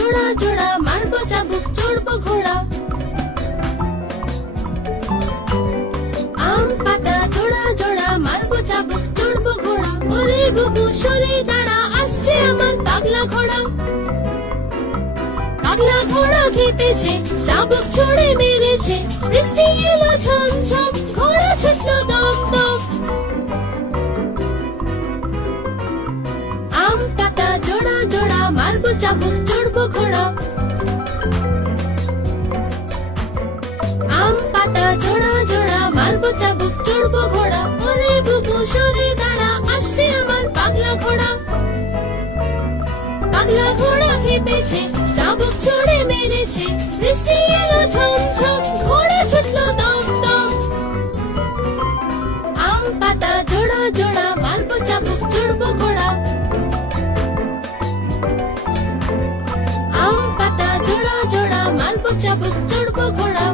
জোড়া জোড়া মারবো চাবুক চড়বো ঘোড়া। আম পাতা জোড়া জোড়া মারবো চাবুক চড়বো ঘোড়া। ওরে বুবু সরে দাঁড়া, আসছে আমার পাগলা ঘোড়া। পাগলা ঘোড়া খেপেছে, চাবুক ছুড়ে মেরেছে, বৃষ্টি এলো ঝম ঝম, ঘোড়া ছুটলো দম দম। আম পাতা জোড়া জোড়া মারবো চাবুক চড়বো ঘোড়া। আম পাতা জোড়া জোড়া মারবো চাবুক চড়বো ঘোড়া। ওরে বুবু সরে দাঁড়া, আসছে আমার পাগলা ঘোড়া। পাগলা ঘোড়া খেপেছে, চাবুক ছুড়ে মেরেছে, বৃষ্টি এলো ঝম ঝম, ঘোড়া ছুটলো দম দম। আম পাতা জোড়া জোড়া মারবো চাবুক চড়বো ঘোড়া। আম পাতা জোড়া জোড়া মারবো চাবুক চড়বো ঘোড়া।